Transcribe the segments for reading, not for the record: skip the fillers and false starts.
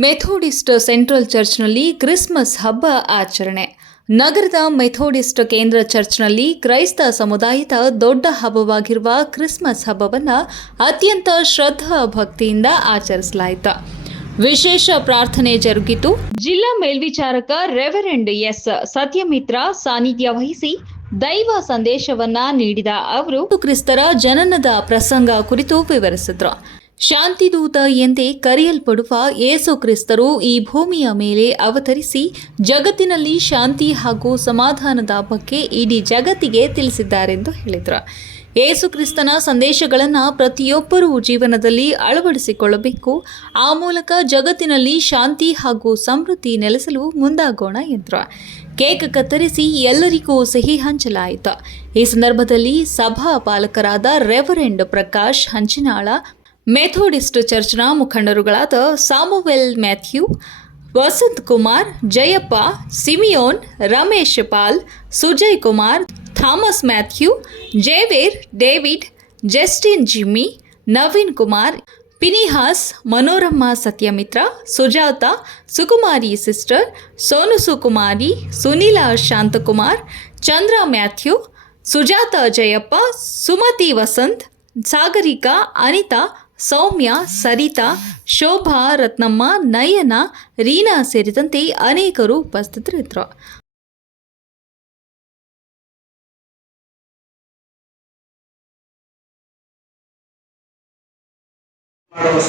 Methodist central ಚರ್ಚ್ನಲ್ಲಿ Christmas ಹಬ್ಬ ಆಚರಣೆ. ನಗರದ ಮೆಥೋಡಿಸ್ಟ್ ಕೇಂದ್ರ ಚರ್ಚ್ನಲ್ಲಿ ಕ್ರೈಸ್ತ ಸಮುದಾಯದ ದೊಡ್ಡ ಹಬ್ಬವಾಗಿರುವ ಕ್ರಿಸ್ಮಸ್ ಹಬ್ಬವನ್ನು ಅತ್ಯಂತ ಶ್ರದ್ಧಾ ಭಕ್ತಿಯಿಂದ ಆಚರಿಸಲಾಯಿತು. ವಿಶೇಷ ಪ್ರಾರ್ಥನೆ ಜರುಗಿತು. ಜಿಲ್ಲಾ ಮೇಲ್ವಿಚಾರಕ ರೆವರೆಂಡ್ ಎಸ್ ಸತ್ಯಮಿತ್ರ ಸಾನ್ನಿಧ್ಯ ವಹಿಸಿ ದೈವ ಸಂದೇಶವನ್ನ ನೀಡಿದ ಅವರು ಕ್ರಿಸ್ತರ ಜನನದ ಪ್ರಸಂಗ ಕುರಿತು ವಿವರಿಸಿದರು. ಶಾಂತಿದೂತ ಎಂದೇ ಕರೆಯಲ್ಪಡುವ ಯೇಸು ಕ್ರಿಸ್ತರು ಈ ಭೂಮಿಯ ಮೇಲೆ ಅವತರಿಸಿ ಜಗತ್ತಿನಲ್ಲಿ ಶಾಂತಿ ಹಾಗೂ ಸಮಾಧಾನದ ಬಗ್ಗೆ ಇಡೀ ಜಗತ್ತಿಗೆ ತಿಳಿಸಿದ್ದಾರೆಂದು ಹೇಳಿದರು. ಯೇಸು ಕ್ರಿಸ್ತನ ಸಂದೇಶಗಳನ್ನು ಪ್ರತಿಯೊಬ್ಬರೂ ಜೀವನದಲ್ಲಿ ಅಳವಡಿಸಿಕೊಳ್ಳಬೇಕು. ಆ ಮೂಲಕ ಜಗತ್ತಿನಲ್ಲಿ ಶಾಂತಿ ಹಾಗೂ ಸಮೃದ್ಧಿ ನೆಲೆಸಲು ಮುಂದಾಗೋಣ ಎಂದರು. ಕೇಕ್ ಕತ್ತರಿಸಿ ಎಲ್ಲರಿಗೂ ಸಿಹಿ ಹಂಚಲಾಯಿತು. ಈ ಸಂದರ್ಭದಲ್ಲಿ ಸಭಾ ಪಾಲಕರಾದ ರೆವರೆಂಡ್ ಪ್ರಕಾಶ್ ಹಂಚಿನಾಳ, ಮೆಥೋಡಿಸ್ಟ್ ಚರ್ಚ್ನ ಮುಖಂಡರುಗಳಾದ Samuel Matthew, Vasanth Kumar, Jayappa, Simeon, Ramesh Paul, Sujay Kumar, Thomas Matthew, Xavier, David, Justin Jimmy, Naveen Kumar, Phinehas, Manoramma Satyamitra, Sujata, Sukumari sister, Sonu Sukumari, Sunila Shantakumar, Chandra Matthew, Sujata Jayappa, Sumathi Vasanth, Sagarika, Anitha, Soumya, Saritha, Shobha, Ratnamma, Nayana, Reena ಸೇರಿದಂತೆ ಅನೇಕರು ಉಪಸ್ಥಿತರಿದ್ದರು.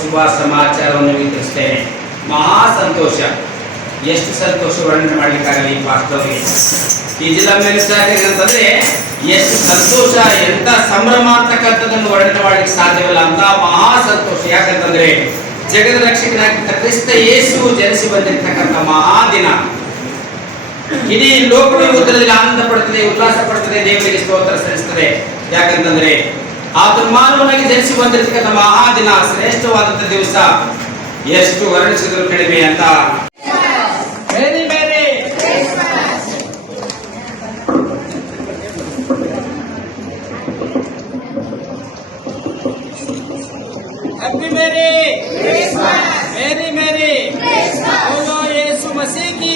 ಶುಭ ಸಮಾಚಾರವನ್ನು ವಿತರಿಸುತ್ತೇನೆ. ಮಹಾ ಸಂತೋಷ, ಎಷ್ಟು ಸಂತೋಷ ವರ್ಣನೆ ಮಾಡಲಿಕ್ಕಾಗಲಿ ಈ ಪಾಸ್ಟರ್ಗೆ. ಈ ಜಿಲ್ಲಾ ಮೇಲ್ವಿಚಾರಕರಿಗೆ ಅಂತಂದ್ರೆ ಎಷ್ಟು ಸಂತೋಷ, ಎಂತ ಸಂಭ್ರಮ ಅಂತಕ್ಕಂಥದ್ದನ್ನು ವರ್ಣನೆ ಮಾಡಲಿಕ್ಕೆ ಸಾಧ್ಯವಿಲ್ಲ ಅಂತ ಮಹಾ ಸಂತೋಷ. ಯಾಕಂತಂದ್ರೆ ಜಗದ ರಕ್ಷಕನಾಗಿದ್ದ ಕ್ರಿಸ್ತ ಯೇಸು ಜನಿಸಿ ಬಂದಿರತಕ್ಕಂಥ ಮಹಾ ದಿನ. ಇಡೀ ಲೋಕವೇ ಉತ್ತರದಲ್ಲಿ ಆನಂದ ಪಡುತ್ತದೆ, ಉಲ್ಲಾಸ ಪಡುತ್ತದೆ, ದೇವರಿಗೆ ಸ್ತೋತ್ರ ಸಲ್ಲಿಸುತ್ತದೆ. ಯಾಕಂತಂದ್ರೆ ಆತನು ಮಾನವನಾಗಿ ಜನಿಸಿ ಬಂದಿರತಕ್ಕಂಥ ಮಹಾ ದಿನ, ಶ್ರೇಷ್ಠವಾದಂಥ ದಿವಸ, ಎಷ್ಟು ವರ್ಣಿಸಿದ್ರು ಕಡಿಮೆ ಅಂತ. ವೆರಿ ವೆರಿ हैप्पी मेरी मेरी मेरी बोलो यीशु मसीह की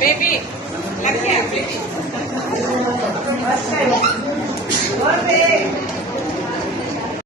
बेबी लग गया बेबी